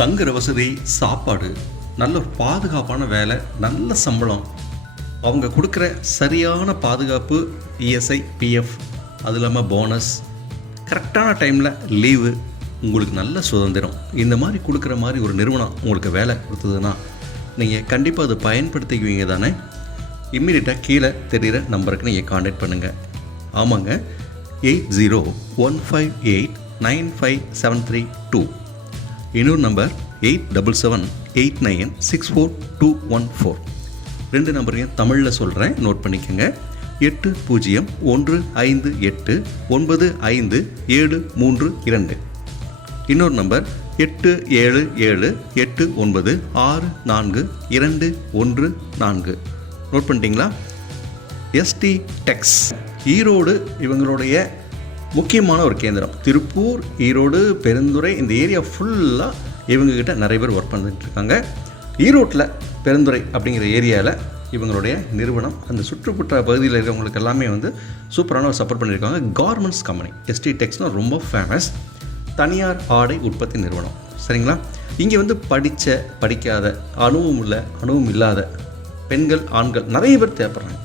தங்குற வசதி சாப்பாடு நல்ல ஒரு பாதுகாப்பான வேலை நல்ல சம்பளம். அவங்க கொடுக்குற சரியான பாதுகாப்பு இஎஸ்ஐ பிஎஃப் அது இல்லாமல் போனஸ் கரெக்டான டைமில் லீவு உங்களுக்கு நல்ல சுதந்திரம். இந்த மாதிரி கொடுக்குற மாதிரி ஒரு நிறுவனம் உங்களுக்கு வேலை கொடுத்ததுன்னா நீங்கள் கண்டிப்பாக அதை பயன்படுத்திக்குவீங்க தானே? இம்மிடியட்டாக கீழே தெரிகிற நம்பருக்கு நீங்கள் காண்டாக்ட் பண்ணுங்கள் ஆமாங்க eight zero one five eight nine five seven three two இன்னொரு number eight double seven eight nine six four two one four ரெண்டு நம்பரையும் தமிழில் சொல்கிறேன் நோட் பண்ணிக்கோங்க. எட்டு பூஜ்ஜியம் ஒன்று ஐந்து எட்டு ஒன்பது ஐந்து ஏழு மூன்று இரண்டு. இன்னொரு நம்பர் எட்டு ஏழு ஏழு எட்டு ஒன்பது ஆறு நான்கு இரண்டு ஒன்று நான்கு. நோட் பண்ணிட்டீங்களா? எஸ்டி டெக்ஸ் ஈரோடு இவங்களுடைய முக்கியமான ஒரு கேந்திரம். திருப்பூர் ஈரோடு பெருந்துறை இந்த ஏரியா ஃபுல்லாக இவங்கக்கிட்ட நிறைய பேர் ஒர்க் பண்ணிட்டு இருக்காங்க ஈரோட்டில் பெருந்துறை அப்படிங்கிற ஏரியாவில் இவங்களுடைய நிறுவனம் அந்த சுற்றுப்புற பகுதியில் இருக்கிறவங்களுக்கு எல்லாமே வந்து சூப்பரான ஒரு சப்போர்ட் பண்ணியிருக்காங்க கார்மெண்ட்ஸ் கம்பெனி எஸ்டி டெக்ஸ்னால் ரொம்ப ஃபேமஸ் தனியார் ஆடை உற்பத்தி நிறுவனம். சரிங்களா? இங்கே வந்து படித்த படிக்காத அனுபவம் இல்லை அனுபவம் இல்லாத பெண்கள் ஆண்கள் நிறைய பேர் தேவைப்படுறாங்க.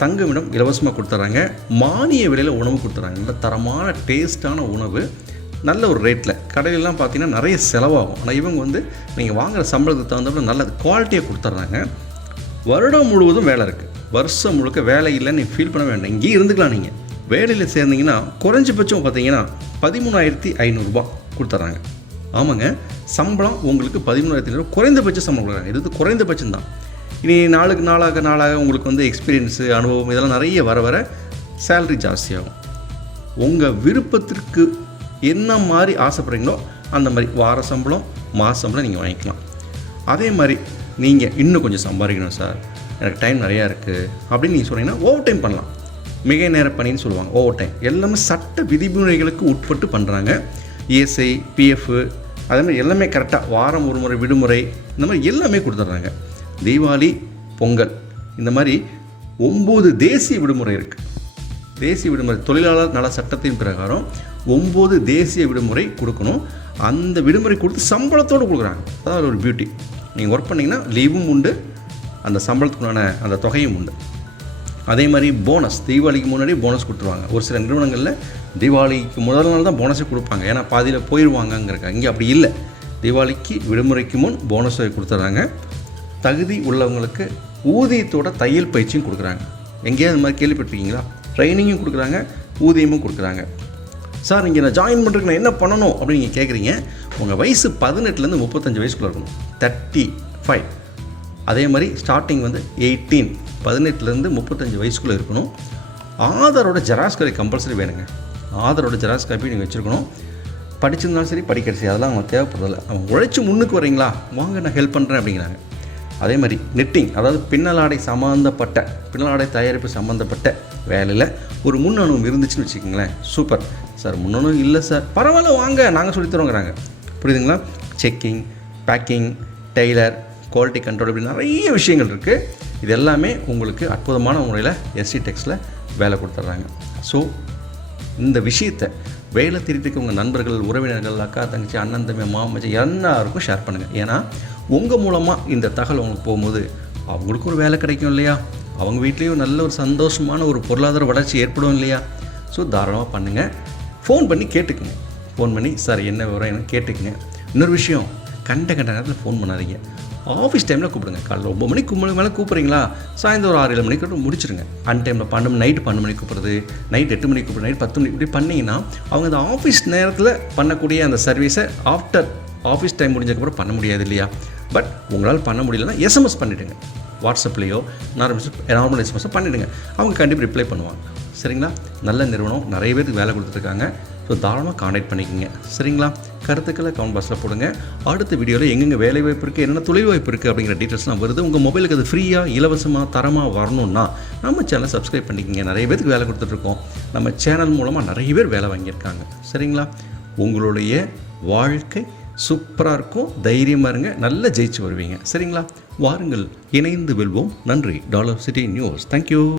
தங்குமிடம் இலவசமாக கொடுத்துட்றாங்க மானிய விலையில் உணவு கொடுத்துட்றாங்க நல்ல தரமான டேஸ்ட்டான உணவு. நல்ல ஒரு ரேட்டில் கடையிலலாம் பார்த்தீங்கன்னா நிறைய செலவாகும். ஆனால் இவங்க வந்து நீங்கள் வாங்குற சம்பளத்துக்கு தகுந்தப்ப நல்ல குவாலிட்டியாக கொடுத்துட்றாங்க வருடம் முழுவதும் வேலை இருக்குது வருஷம் முழுக்க வேலை இல்லைன்னு நீங்கள் ஃபீல் பண்ண வேண்டாம். இங்கேயே இருந்துக்கலாம் நீங்கள் வேலையில் சேர்ந்தீங்கன்னா குறைஞ்சபட்சம் பார்த்தீங்கன்னா பதிமூணாயிரத்தி ஐநூறுரூபா கொடுத்துட்றாங்க ஆமாங்க. சம்பளம் உங்களுக்கு பதிமூணாயிரத்தி ஐநூறு குறைந்தபட்ச சம்பளம் கொடுக்குறாங்க. இது வந்து குறைந்தபட்சம் தான் இனி நாளுக்கு நாளாக நாளாக உங்களுக்கு வந்து எக்ஸ்பீரியன்ஸு அனுபவம் இதெல்லாம் நிறைய வர வர சேலரி ஜாஸ்தியாகும். உங்கள் விருப்பத்திற்கு என்ன மாதிரி ஆசைப்படுறீங்களோ அந்த மாதிரி வார சம்பளம் மாத சம்பளம் நீங்கள் வாங்கிக்கலாம். அதே மாதிரி நீங்கள் இன்னும் கொஞ்சம் சம்பாதிக்கணும் சார் எனக்கு டைம் நிறையா இருக்குது அப்படின்னு நீங்கள் சொன்னீங்கன்னா ஓவர் டைம் பண்ணலாம். மிக நேர பணின்னு சொல்லுவாங்க ஓவர் டைம் எல்லாமே சட்ட விதிமுறைகளுக்கு உட்பட்டு பண்ணுறாங்க இஎஸ்ஐ பிஎஃப் அதே மாதிரி எல்லாமே கரெக்டாக வாரம் ஒரு முறை விடுமுறை இந்த மாதிரி எல்லாமே கொடுத்துட்றாங்க. தீபாவளி பொங்கல் இந்த மாதிரி ஒம்பது தேசிய விடுமுறை இருக்குது தேசிய விடுமுறை தொழிலாளர் நல சட்டத்தின் பிரகாரம் ஒம்பது தேசிய விடுமுறை கொடுக்கணும். அந்த விடுமுறை கொடுத்து சம்பளத்தோடு கொடுக்குறாங்க. அதான் ஒரு பியூட்டி நீங்கள் ஒர்க் பண்ணிங்கன்னா லீவும் உண்டு அந்த சம்பளத்துக்குண்டான அந்த தொகையும் உண்டு. அதே மாதிரி போனஸ் தீபாவளிக்கு முன்னாடி போனஸ் கொடுத்துருவாங்க. ஒரு சில நிறுவனங்களில் தீபாவளிக்கு முதல் நாள் தான் போனஸே கொடுப்பாங்க. ஏன்னா பாதியில் போயிடுவாங்கங்கிறக்க இங்கே அப்படி இல்லை. தீபாவளிக்கு விடுமுறைக்கு முன் போனஸை கொடுத்துட்றாங்க தகுதி உள்ளவங்களுக்கு ஊதியத்தோட தையல் பயிற்சியும் கொடுக்குறாங்க. எங்கேயாவது இந்த மாதிரி கேள்விப்பட்டிருக்கீங்களா? ட்ரைனிங்கும் கொடுக்குறாங்க ஊதியமும் கொடுக்குறாங்க. சார் இங்கே நான் ஜாயின் பண்ணுறதுக்கு நான் என்ன பண்ணணும்? அப்படின்னு நீங்கள் கேட்குறீங்க உங்கள் வயசு பதினெட்டுலேருந்து முப்பத்தஞ்சு வயசுக்குள்ளே இருக்கணும். தேர்ட்டி ஃபைவ் அதே மாதிரி ஸ்டார்டிங் வந்து எயிட்டீன் பதினெட்டுலேருந்து முப்பத்தஞ்சு வயசுக்குள்ளே இருக்கணும். ஆதாரோட ஜெராக்ஸ் காப்பி கம்பல்சரி வேணுங்க. ஆதாரோட ஜெராக்ஸ் காப்பி நீங்கள் வச்சுருக்கணும். படிச்சிருந்தாலும் சரி படிக்கிறது சரி அதெல்லாம் அவங்க தேவைப்படுறதில்ல. அவங்க உழைச்சி முன்னுக்கு வரீங்களா வாங்க நான் ஹெல்ப் பண்ணுறேன் அப்படிங்கிறாங்க. அதே மாதிரி நெட்டிங் அதாவது பின்னலாடை சம்மந்தப்பட்ட பின்னலாடை தயாரிப்பு சம்மந்தப்பட்ட வேலையில் ஒரு முன் அனுபவம் இருந்துச்சுன்னு வச்சுக்கோங்களேன். சூப்பர் சார் முன்னணும் இல்லை சார் பரவாயில்ல வாங்க. நாங்கள் சொல்லித்தரோங்கிறாங்க புரியுதுங்களா? Checking packing tailor quality control இப்படி நிறைய விஷயங்கள் இருக்குது இது எல்லாமே உங்களுக்கு அற்புதமான முறையில் எஸ்சி டெக்ஸில் வேலை கொடுத்துட்றாங்க. ஸோ இந்த விஷயத்தை வேலை திருத்திக்கு உங்கள் நண்பர்கள் உறவினர்கள் அக்கா தங்கச்சி அண்ணன் தம்பி மாமச்சி எல்லாருக்கும் ஷேர் பண்ணுங்கள் ஏன்னா உங்கள் மூலமாக இந்த தகவல் அவங்களுக்கு போகும்போது அவங்களுக்கும் ஒரு வேலை கிடைக்கும் இல்லையா? அவங்க வீட்லேயும் நல்ல ஒரு சந்தோஷமான ஒரு பொருளாதார வளர்ச்சி ஏற்படும் இல்லையா? ஸோ தாராளமாக பண்ணுங்கள் ஃபோன் பண்ணி கேட்டுக்குங்க. ஃபோன் பண்ணி சார் என்ன விவரம்? என்ன கேட்டுக்குங்க. இன்னொரு விஷயம் கண்ட கண்ட நேரத்தில் ஃபோன் பண்ணாதீங்க. ஆஃபீஸ் டைமில் கூப்பிடுங்க. காலைல ஒம்பது மணிக்கு கும்பலுக்கு மேலே கூப்பிட்றீங்களா? சாயந்தரம் ஒரு ஆறு ஏழு மணிக்கு முடிச்சிருங்க. அன் டைமில் பன்னெண்டு நைட்டு பன்னெண்டு மணிக்கு கூப்பிட்றது நைட் எட்டு மணிக்கு கூப்பிட்றது நைட் பத்து மணி இப்படி பண்ணிங்கன்னா அவங்க அந்த ஆஃபீஸ் நேரத்தில் பண்ணக்கூடிய அந்த சர்வீஸை ஆஃப்டர் ஆஃபீஸ் டைம் முடிஞ்சதுக்கப்புறம் பண்ண முடியாது இல்லையா? பட் உங்களால் பண்ண முடியலன்னா எஸ்எம்எஸ் பண்ணிவிடுங்க வாட்ஸ்அப்லேயோ நார்மல் நார்மல் எஸ்எம்எஸ் பண்ணிவிடுங்க அவங்க கண்டிப்பாக ரிப்ளை பண்ணுவாங்க. சரிங்களா? நல்ல நிறுவனம் நிறைய பேருக்கு வேலை கொடுத்துருக்காங்க. ஸோ தாராளமாக காண்டாக்ட் பண்ணிக்கோங்க. சரிங்களா? கருத்துக்களை கவுண்ட் பாக்ஸில் போடுங்க. அடுத்த வீடியோவில் எங்கெங்கே வேலை வாய்ப்பு இருக்குது என்னென்ன தொழில் வாய்ப்பு இருக்குது அப்படிங்கிற டீட்டெயில்ஸ்லாம் வருது. உங்கள் மொபைலுக்கு அது ஃப்ரீயாக இலவசமாக தரமாக வரணும்னா நம்ம சேனலை சப்ஸ்கிரைப் பண்ணிக்கோங்க. நிறைய பேருக்கு வேலை கொடுத்துட்ருக்கோம். நம்ம சேனல் மூலமாக நிறைய பேர் வேலை வாங்கியிருக்காங்க. சரிங்களா? உங்களுடைய வாழ்க்கை சூப்பராக இருக்கும் தைரியமாக இருங்க நல்லா ஜெயிச்சு வருவீங்க. சரிங்களா? வாருங்கள் இணைந்து வெல்வோம். நன்றி. Dollar city news thank you